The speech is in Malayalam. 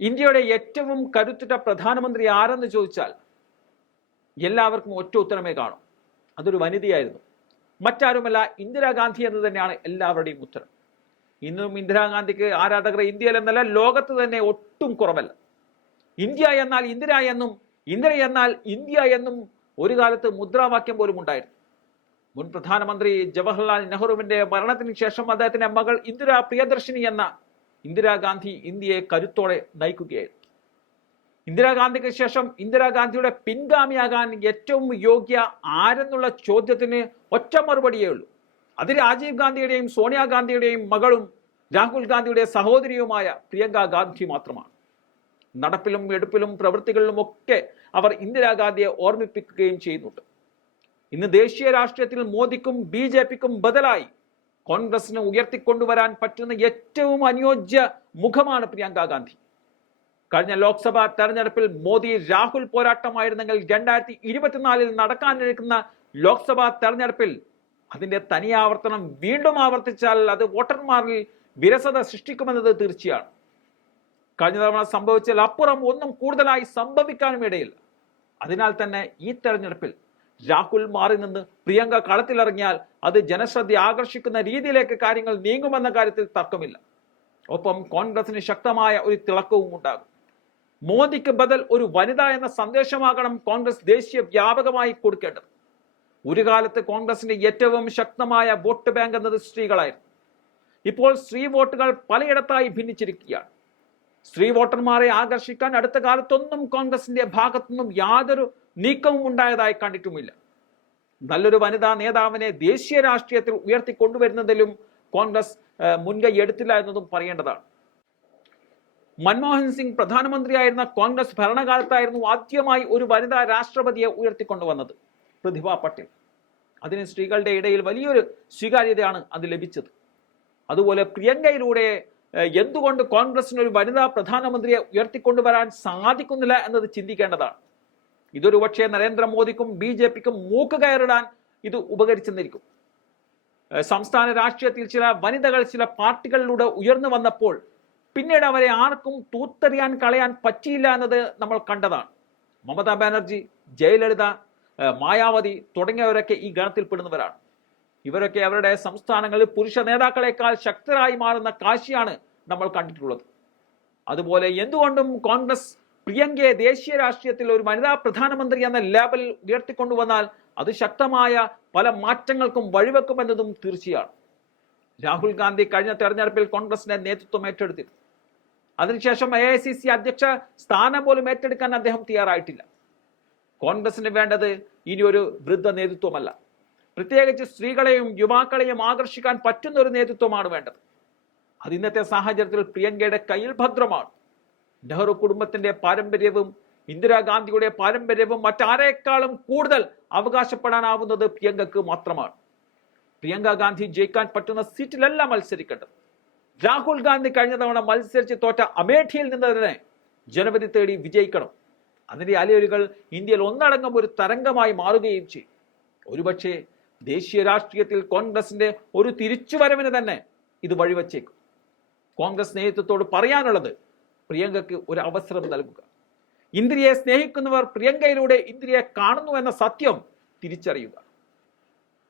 ഇന്ത്യയുടെ ഏറ്റവും കരുത്തുറ്റ പ്രധാനമന്ത്രി ആരെന്ന് ചോദിച്ചാൽ എല്ലാവർക്കും ഒറ്റ ഉത്തരമേ കാണും. അതൊരു വനിതയായിരുന്നു. മറ്റാരുമല്ല ഇന്ദിരാഗാന്ധി എന്ന് തന്നെയാണ് എല്ലാവരുടെയും ഉത്തരം. ഇന്നും ഇന്ദിരാഗാന്ധിക്ക് ആരാധകർ ഇന്ത്യയിൽ എന്നല്ല ലോകത്ത് തന്നെ ഒട്ടും കുറവല്ല. ഇന്ത്യ എന്നാൽ ഇന്ദിര എന്നും ഇന്ദിര എന്നാൽ ഇന്ത്യ എന്നും ഒരു കാലത്ത് മുദ്രാവാക്യം പോലും ഉണ്ടായിരുന്നു. മുൻ പ്രധാനമന്ത്രി ജവഹർലാൽ നെഹ്റുവിന്റെ മരണത്തിന് ശേഷം അദ്ദേഹത്തിന്റെ മകൾ ഇന്ദിര പ്രിയദർശിനി എന്ന ഇന്ദിരാഗാന്ധി ഇന്ത്യയെ കരുത്തോടെ നയിക്കുകയായിരുന്നു. ഇന്ദിരാഗാന്ധിക്ക് ശേഷം ഇന്ദിരാഗാന്ധിയുടെ പിൻഗാമിയാകാൻ ഏറ്റവും യോഗ്യ ആരെന്നുള്ള ചോദ്യത്തിന് ഒറ്റ മറുപടിയേ ഉള്ളൂ. അത് രാജീവ് ഗാന്ധിയുടെയും സോണിയാഗാന്ധിയുടെയും മകളും രാഹുൽ ഗാന്ധിയുടെ സഹോദരിയുമായ പ്രിയങ്ക ഗാന്ധി മാത്രമാണ്. നടപ്പിലും എടുപ്പിലും പ്രവൃത്തികളിലും ഒക്കെ അവർ ഇന്ദിരാഗാന്ധിയെ ഓർമ്മിപ്പിക്കുകയും ചെയ്യുന്നുണ്ട്. ഇന്ന് ദേശീയ രാഷ്ട്രീയത്തിൽ മോദിക്കും ബി ബദലായി കോൺഗ്രസിന് ഉയർത്തിക്കൊണ്ടുവരാൻ പറ്റുന്ന ഏറ്റവും അനുയോജ്യ മുഖമാണ് പ്രിയങ്ക ഗാന്ധി. കഴിഞ്ഞ ലോക്സഭാ തെരഞ്ഞെടുപ്പിൽ മോദി രാഹുൽ പോരാട്ടമായിരുന്നെങ്കിൽ രണ്ടായിരത്തി ഇരുപത്തിനാലിൽ നടക്കാനിരിക്കുന്ന ലോക്സഭാ തെരഞ്ഞെടുപ്പിൽ അതിന്റെ തനിയാവർത്തനം വീണ്ടും ആവർത്തിച്ചാൽ അത് വോട്ടർമാരിൽ വിരസത സൃഷ്ടിക്കുമെന്നത് തീർച്ചയാണ്. കഴിഞ്ഞ തവണ സംഭവിച്ചാൽ അപ്പുറം ഒന്നും കൂടുതലായി സംഭവിക്കാനും ഇടയില്ല. അതിനാൽ തന്നെ ഈ തെരഞ്ഞെടുപ്പിൽ രാഹുൽ മാറി നിന്ന് പ്രിയങ്ക കളത്തിലിറങ്ങിയാൽ അത് ജനശ്രദ്ധ ആകർഷിക്കുന്ന രീതിയിലേക്ക് കാര്യങ്ങൾ നീങ്ങുമെന്ന കാര്യത്തിൽ തർക്കമില്ല. ഒപ്പം കോൺഗ്രസിന് ശക്തമായ ഒരു തിളക്കവും ഉണ്ടാകും. മോദിക്ക് ബദൽ ഒരു വനിത എന്ന സന്ദേശമാകണം കോൺഗ്രസ് ദേശീയ വ്യാപകമായി കൊടുക്കേണ്ടത്. ഒരു കാലത്ത് കോൺഗ്രസിന്റെ ഏറ്റവും ശക്തമായ വോട്ട് ബാങ്ക് എന്നത് സ്ത്രീകളായിരുന്നു. ഇപ്പോൾ സ്ത്രീ വോട്ടുകൾ പലയിടത്തായി ഭിന്നിച്ചിരിക്കുകയാണ്. സ്ത്രീ വോട്ടർമാരെ ആകർഷിക്കാൻ അടുത്ത കാലത്തൊന്നും കോൺഗ്രസിന്റെ ഭാഗത്തുനിന്നും യാതൊരു നീക്കവും ഉണ്ടായതായി കണ്ടിട്ടുമില്ല. നല്ലൊരു വനിതാ നേതാവിനെ ദേശീയ രാഷ്ട്രീയത്തിൽ ഉയർത്തിക്കൊണ്ടുവരുന്നതിലും കോൺഗ്രസ് മുൻകൈ എടുത്തില്ല എന്നതും പറയേണ്ടതാണ്. മൻമോഹൻ സിംഗ് പ്രധാനമന്ത്രിയായിരുന്ന കോൺഗ്രസ് ഭരണകാലത്തായിരുന്നു ആദ്യമായി ഒരു വനിതാ രാഷ്ട്രപതിയെ ഉയർത്തിക്കൊണ്ടുവന്നത് പ്രതിഭ പട്ടേൽ. അതിന് സ്ത്രീകളുടെ ഇടയിൽ വലിയൊരു സ്വീകാര്യതയാണ് അത് ലഭിച്ചത്. അതുപോലെ പ്രിയങ്കയിലൂടെ എന്തുകൊണ്ട് കോൺഗ്രസിന് ഒരു വനിതാ പ്രധാനമന്ത്രിയെ ഉയർത്തിക്കൊണ്ടുവരാൻ സാധിക്കുന്നില്ല എന്നത് ചിന്തിക്കേണ്ടതാണ്. ഇതൊരു പക്ഷേ നരേന്ദ്രമോദിക്കും ബി ജെ പിക്കും മൂക്ക് കയറിടാൻ ഇത് ഉപകരിച്ചെന്നിരിക്കും. സംസ്ഥാന രാഷ്ട്രീയത്തിൽ ചില വനിതകൾ ചില പാർട്ടികളിലൂടെ ഉയർന്നു വന്നപ്പോൾ പിന്നീട് അവരെ ആർക്കും തൂത്തെറിയാൻ കളയാൻ പറ്റിയില്ല എന്നത് നമ്മൾ കണ്ടതാണ്. മമതാ ബാനർജി ജയലളിത മായാവതി തുടങ്ങിയവരൊക്കെ ഈ ഗണത്തിൽപ്പെടുന്നവരാണ് ഇവരൊക്കെ അവരുടെ സംസ്ഥാനങ്ങളിൽ പുരുഷ നേതാക്കളെക്കാൾ ശക്തരായി മാറുന്ന കാശിയാണ് നമ്മൾ കണ്ടിട്ടുള്ളത്. അതുപോലെ എന്തുകൊണ്ടും കോൺഗ്രസ് പ്രിയങ്കയെ ദേശീയ രാഷ്ട്രീയത്തിൽ ഒരു വനിതാ പ്രധാനമന്ത്രി എന്ന ലേബൽ ഉയർത്തിക്കൊണ്ടുവന്നാൽ അത് ശക്തമായ പല മാറ്റങ്ങൾക്കും വഴിവെക്കുമെന്നതും തീർച്ചയാണ്. രാഹുൽ ഗാന്ധി കഴിഞ്ഞ തെരഞ്ഞെടുപ്പിൽ കോൺഗ്രസിന്റെ നേതൃത്വം ഏറ്റെടുത്തിരുന്നു. അതിനുശേഷം എ ഐ സി സി അധ്യക്ഷ സ്ഥാനം പോലും ഏറ്റെടുക്കാൻ അദ്ദേഹം തയ്യാറായിട്ടില്ല. കോൺഗ്രസിന് വേണ്ടത് ഇനി ഒരു വൃദ്ധ നേതൃത്വമല്ല. പ്രത്യേകിച്ച് സ്ത്രീകളെയും യുവാക്കളെയും ആകർഷിക്കാൻ പറ്റുന്ന ഒരു നേതൃത്വമാണ് വേണ്ടത്. അത് ഇന്നത്തെ സാഹചര്യത്തിൽ പ്രിയങ്കയുടെ കയ്യിൽ ഭദ്രമാണ്. നെഹ്റു കുടുംബത്തിന്റെ പാരമ്പര്യവും ഇന്ദിരാഗാന്ധിയുടെ പാരമ്പര്യവും മറ്റാരേക്കാളും കൂടുതൽ അവകാശപ്പെടാനാവുന്നത് പ്രിയങ്കക്ക് മാത്രമാണ്. പ്രിയങ്ക ഗാന്ധി ജയിക്കാൻ പറ്റുന്ന സീറ്റിലല്ല മത്സരിക്കേണ്ടത്. രാഹുൽ ഗാന്ധി കഴിഞ്ഞ തവണ മത്സരിച്ച് തോറ്റ അമേഠിയിൽ നിന്ന് തന്നെ ജനവിധി തേടി വിജയിക്കണം. അതിന്റെ അലയൊലികൾ ഇന്ത്യയിൽ ഒന്നടങ്കം ഒരു തരംഗമായി മാറുകയും ചെയ്യും. ഒരുപക്ഷെ ദേശീയ രാഷ്ട്രീയത്തിൽ കോൺഗ്രസിന്റെ ഒരു തിരിച്ചുവരവിന് തന്നെ ഇത് വഴിവച്ചേക്കും. കോൺഗ്രസ് നേതൃത്വത്തോട് പറയാനുള്ളത് പ്രിയങ്കയ്ക്ക് ഒരു അവസരം നൽകുക. ഇന്ദ്രിയെ സ്നേഹിക്കുന്നവർ പ്രിയങ്കയിലൂടെ ഇന്ദ്രിയെ കാണുന്നു എന്ന സത്യം തിരിച്ചറിയുക.